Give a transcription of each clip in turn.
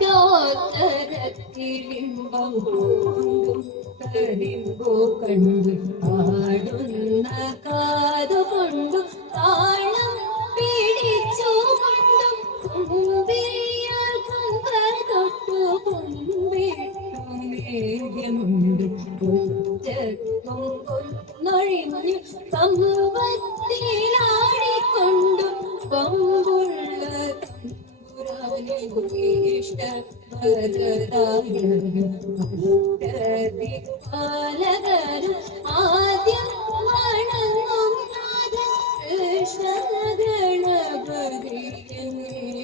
ഒട്ടോത്തരത്തിലിമ്പം കൊണ്ടും കരിമ്പോ കണ്ടു ആടുന്ന കാതുകൊണ്ടു താളം പിടിച്ചുകൊണ്ടും കുമ്പിയാൽ കുമ്പതൊട്ടു കുമ്പിട്ടു നേദ്യമുണ്ട് ഒറ്റക്കും പൊന്നൊഴിഞ്ഞു കമ്പത്തിലാടിക്കൊണ്ടും പമ്പുള്ള പാലകരും ആദ്യം വണങ്ങും കൃഷ്ണ ഗണപതി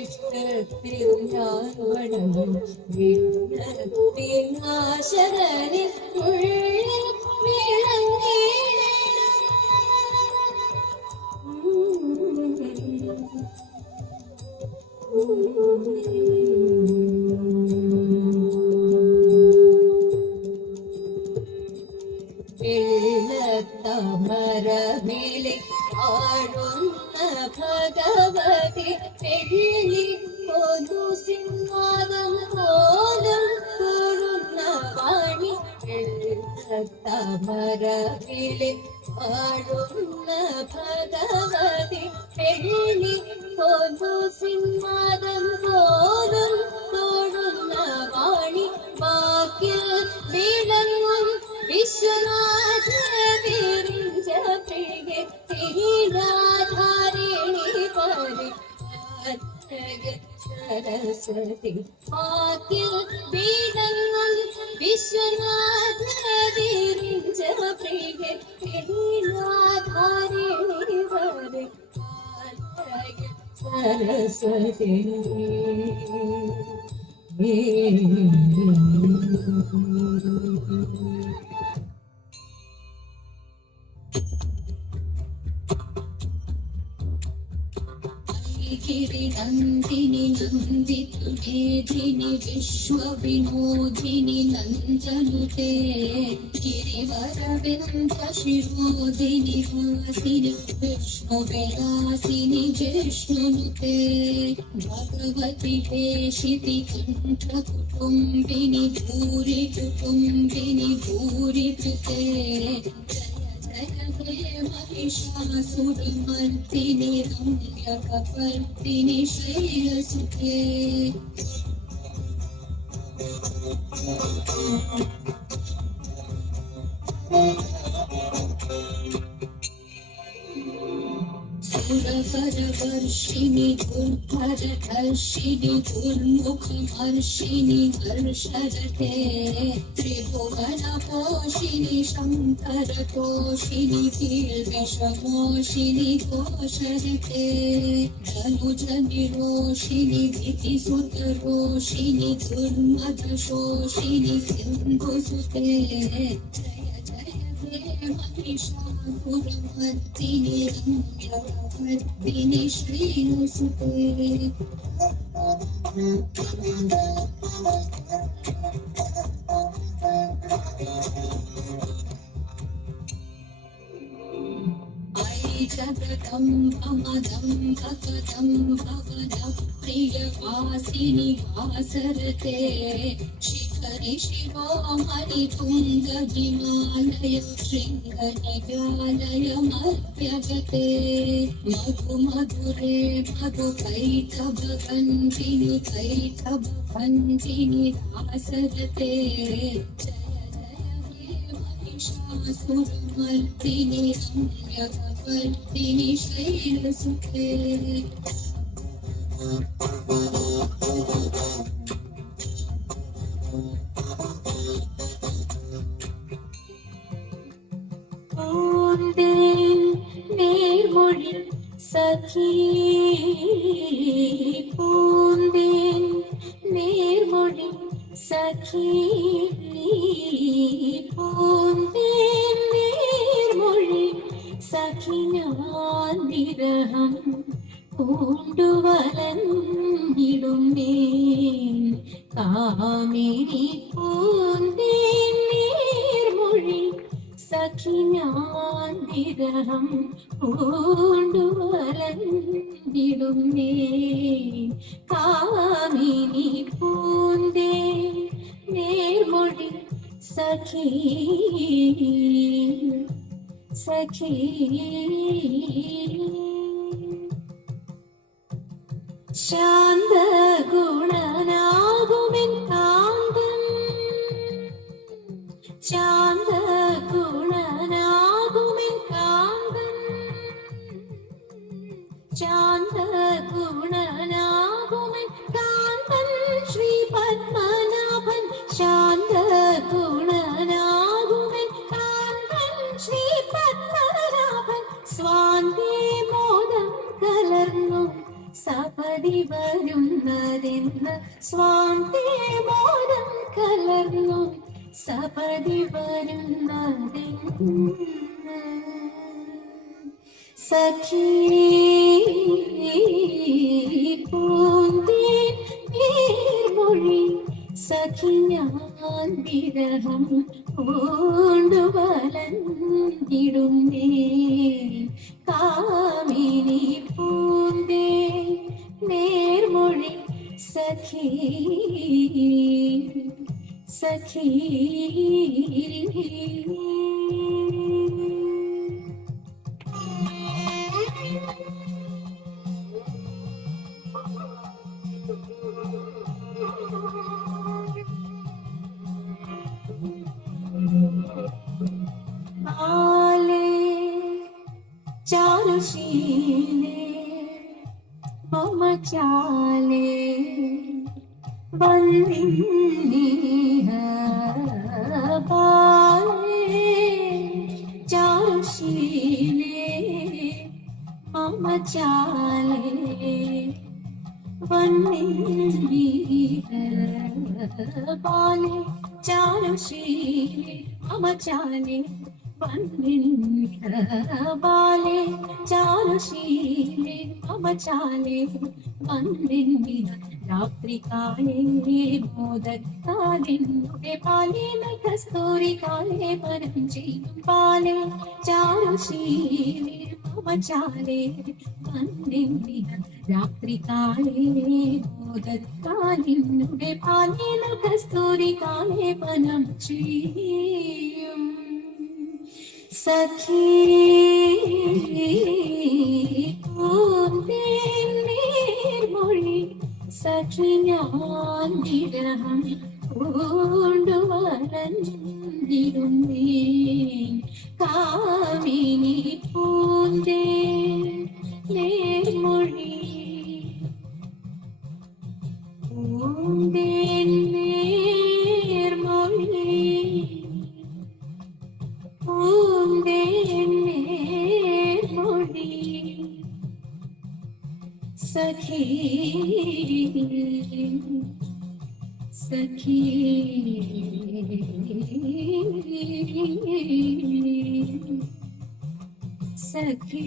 ഇഷ്ടത്തിൽ ഞാൻ വണങ്ങും വിഘ്നവിനാശകനിൽ ഉള്ളിൽ വിളങ്ങിടണം. വെള്ളത്തമരവിളി ആടുന്ന ഭഗവതി വെള്ളി പൊതു സിംഹാദം പോലും കുറുന്ന വാണി. വെള്ളത്തമരവിളി ആടുന്ന ഭഗവതി വെള്ളി പൊതു സിംഹാദം പോലും തൊടുന്ന വാണി. വാക്കിൽ വിളങ്ങും വിശ്വനാഥ വിരിഞ്ച പ്രിയ തീരാധാരിണി പരിപാലക സരസ്വതി. വാക്കിൽ വിളങ്ങും വിശ്വനാഥ വിരിഞ്ച പ്രിയ തീരാധാരിണി പരിപാലക സരസ്വതി. गिरि नंदिनी नंदितु मेधिनी विश्व विनोदिनी नंदनुते. गिरिवर विंध्य शिरोदिनी वासिनी विष्णु विलासिनी जिष्णुनुते. भगवती हेशिति कंठ कुटुंबिनी भूरि कुटुंबिनी भूरि कृते. महिषासुरमर्दिनि रम्यकपर्दिनि शैलसुते. सुरवरवर्षिणि दुर्धरधर्षिणि दुर्मुखमर्षिणि हर्षरते. त्रिभुवनपोषिणि शङ्करतोषिणि कीर्विषमोषिणि घोषरते. धनुजनिरोषिणि धीतिसुतरोषिणि दुर्मदशोषिणि सिन्धुसुते. महिषासुरमर्दिनि रम्यकपर्दिनि शैलसुते. जगदं भमदं भगदं भवदं प्रियवासिनि वासरते. शिखरि शिरोमणि तुङ्ग हिमालय शृङ्गनिजालय मध्यगते. मधु मधुरे मधु कैटभगञ्जिनि कैटभगञ्जिनि वासरते. महिषासुरमर्दिनि रम्यकपर्दिनि शैलसुते. നേർമൊഴി സഖി പൂന്തേൻ നേർമൊഴി സഖി പൂന്തേൻ നേർമൊഴി സഖി ഞാൻ വിരഹം പൂണ്ടുവലഞ്ഞിടുന്നേ. കാമിനി പൂന്തേൻ നേർമൊഴി സഖി ഞാൻ വിരഹം പൂണ്ടുവലഞ്ഞിടുന്നേ കാമിനി പൂന്തേ നേർമൊഴി സഖി സഖി ശാന്ത ഗുണനാകുമെൻ കാന്തൻ ശാന്ത ഗുണനാകുമെൻ കാന്തൻ ശാന്ത ഗുണനാകുമെൻ കാന്തൻ ശ്രീ പത്മനാഭൻ ശാന്ത ഗുണനാകുമെൻ കാന്തൻ ശ്രീ പത്മനാഭൻ സ്വാന്തേ മോദം കലർന്നു സപതി വരുന്നതെന്ന് സ്വാന്തേ മോദം കലർന്നു സപതി വരുന്നതെന്ന് സഖി പൂന്തേ നീർമൊഴി സഖി ഞാൻ വിരഹം പൂണ്ടുവലഞ്ഞിടുന്നേ കാമിനി പൂന്തേ നേർമൊഴി സഖി സഖി चारुशीले मम चाले वन्दिनीह बाले चारुशीले मम चाले वन्दिनीह बाले चारुशीले मम चाले बाले चारुशीले मम चाले वन्दिनीह रात्रिकाले मोदकालिन्नुडे पालेन कस्तूरिकाले परं चेयुं पाले चारुशीले मम चाले वन्दिनीह रात्रिकाले मोदकालिन्नुडे पालेन कस्तूरिकाले परं चेयुं सखी पूന്തേ നീർമൊഴി സഖി ഞാൻ വിരഹം പൂണ്ടുവലഞ്ഞിടുന്നേ കാമിനി പൂന്തേ നേർമൊഴി പൂന്തേ നേർമൊഴി പൂന്തേ നേർമൊഴി സഖി സഖി സഖി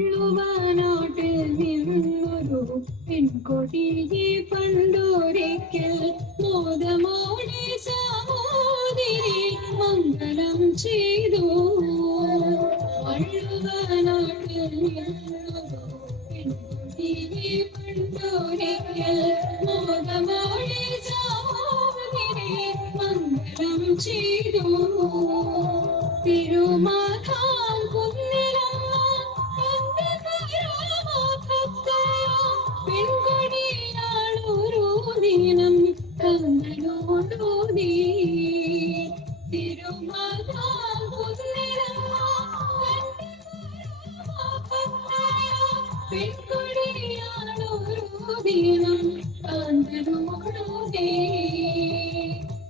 വള്ളുവനാട്ടിൽ നിന്നൊരു പെൺകൊടിയെ പണ്ടൊരിക്കൽ മോദമോടെ സഹോദരി മംഗളം ചെയ്തു വള്ളുവനാട്ടിൽ നിന്നൊരു പെൺകൊടിയെ പണ്ടൊരിക്കൽ മോദമോടെ സഹോദരി മംഗളം ചെയ്തു തിരുമാധാം കുന്നിലമ്മ പെൺകൊടിയാളൊരു ദിനം കണ്ണനോടോടി തിരുമാധാം കുന്നിലമ്മ പെൺകൊടിയാളൊരു ദിനം കണ്ണനോടോടി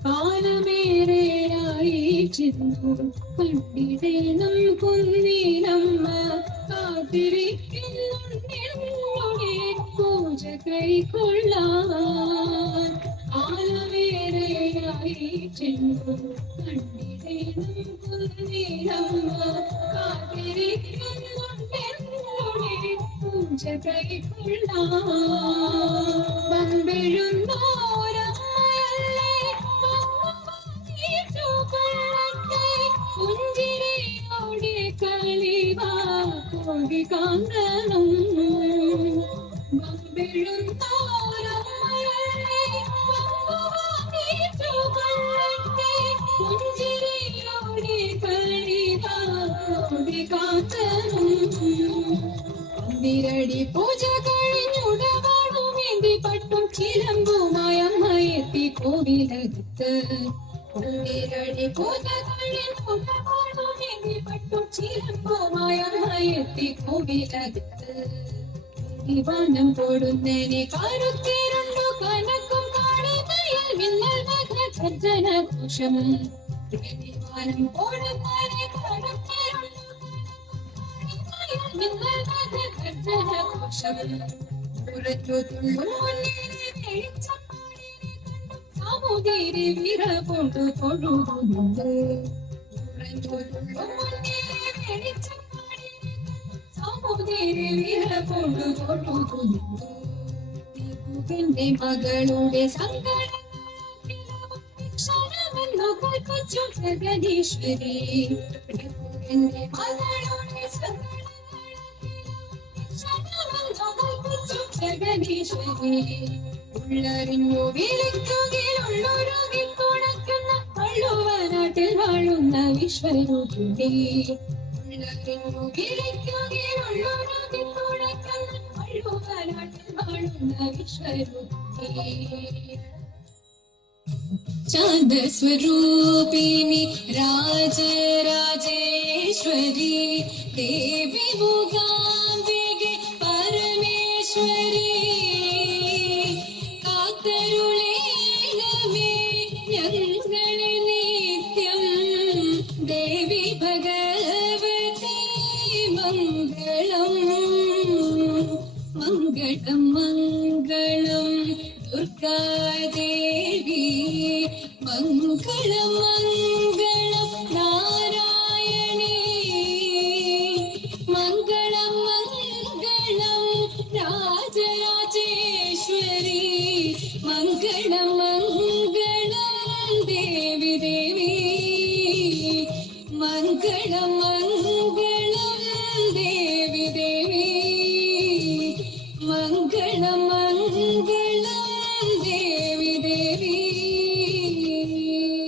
കാലമേറെയായി ചെന്നു കണ്ടിടേണം കുന്നിലമ്മ കാത്തിരിക്കുന്നുണ്ടെന്നുടെ പൂജ കൈക്കൊള്ളാൻ കാലമേറെയായി ചെന്നു കണ്ടിടേണം കുന്നിലമ്മ കാത്തിരിക്കുന്നുണ്ടെന്നുടെ പൂജ വമ്പെഴുന്നോരമ്മയല്ലേ പുഞ്ചിരിയോടെ കളിവാ കോഴി കാന്തനും വമ്പെഴുന്നോരമ്മയല്ലേ പുഞ്ചിരിയോടെ കളിവാ കോഴി കാന്തനും പന്തിരടി പൂജ കഴിഞ്ഞുടവാണുമേന്തി പട്ടും ചിലമ്പുമായി അമ്മയെത്തി കോവിലകത്ത് പന്തിരടി പൂജ കഴിഞ്ഞുടവാണുമേന്തി പട്ടും ചിലമ്പുമായി അമ്മയെത്തി കോവിലകത്ത് ദിവാനം പൊടുന്നനെ കരുത്തിരുണ്ടു കനക്കും കാടുകയിൽ മിന്നൽ മകൻ ഗർജനഘോഷം ദിവാനം പൊടുന്നനെ കരുത്തിരുണ്ടു സാമൂതിരി വിര കൊണ്ടു തൊഴുതുണ്ട് സാമൂതിരി വിര കൊണ്ടു തൊഴുതുണ്ട് എന്റെ മകളുടെ സങ്കടമെന്നു കൽപ്പിച്ചു ജഗദീശ്വരി എന്റെ മകളുടെ ജഗദീശ്വരി ഉള്ളറിഞ്ഞു വിളിക്കുകയുള്ളൊരുകി തുണയ്ക്കുന്ന വള്ളുവനാട്ടിൽ വാഴുന്ന വിശ്വരൂപിണി ഉള്ളറിഞ്ഞു വിളിക്കുകയുള്ളൊരുകി തുണയ്ക്കുന്ന വള്ളുവനാട്ടിൽ വാഴുന്ന വിശ്വരൂപിണി ചാന്ദസ്വരൂപിണി രാജരാജേശ്വരി ദേവി മൂകാംബികെ പരമേശ്വരി കാത്തരുളേണമേ ഞങ്ങളെ നിത്യം ദേവി ഭഗവതി മംഗളം മംഗളം മംഗളം ദുർഗാദേവി മംഗളം മംഗളം നാരായണീ മംഗളം മംഗളം രാജരാജേശ്വരി മംഗളം